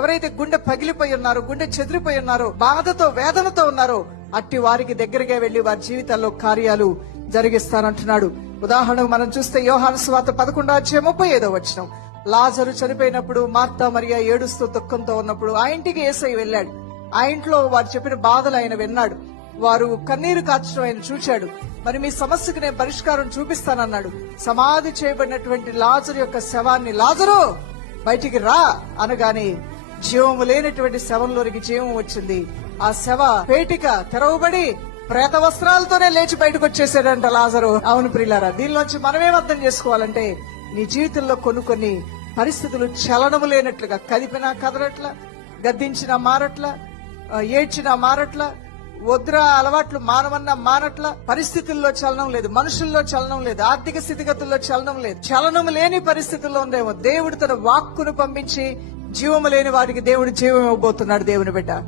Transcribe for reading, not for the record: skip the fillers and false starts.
ఎవరైతే గుండె పగిలిపోయి ఉన్నారో, గుండె చెదిరిపోయి ఉన్నారో, బాధతో వేదనతో ఉన్నారో అట్టి వారికి దగ్గరగా వెళ్లి వారి జీవితాల్లో కార్యాలు జరిగిస్తానంటున్నాడు. ఉదాహరణకు మనం చూస్తే యోహాను సువార్త 11:35 లాజరు చనిపోయినప్పుడు మార్తా మరియా ఏడుస్తూ దుఃఖంతో ఉన్నప్పుడు ఆ ఇంటికి యేసయ్య వెళ్ళాడు. ఆ ఇంట్లో వారు చెప్పిన బాధలు ఆయన విన్నాడు. వారు కన్నీరు కార్చడం ఆయన చూశాడు. మరి మీ సమస్యకు నేను పరిష్కారం చూపిస్తానన్నాడు. సమాధి చేయబడినటువంటి లాజరు యొక్క శవాన్ని, లాజరు బయటికి రా అనగానే జీవము లేనటువంటి శవంలోనికి జీవం వచ్చింది. ఆ శవ పేటిక తెరవబడి ప్రేత వస్త్రాలతోనే లేచి బయటకు వచ్చేసాడంట లాజరు. అవును ప్రియులారా, దీనిలోంచి మనమేం అర్థం చేసుకోవాలంటే, నీ జీవితంలో కొన్ని పరిస్థితులు చలనము లేనట్లుగా, కదిపినా కదలట్లా, గద్దించినా మారట్లా, ఏడ్చినా మారట్లా, వద్రా అలవాట్లు మానవన్నా మానట్లా, పరిస్థితుల్లో చలనం లేదు, మనుషుల్లో చలనం లేదు, ఆర్థిక స్థితిగతుల్లో చలనం లేదు. చలనం లేని పరిస్థితుల్లో ఉందేమో దేవుడు తన వాక్కును పంపించి జీవము లేని వారికి దేవుడు జీవం ఇవ్వబోతున్నాడు. దేవుని బిడ్డ,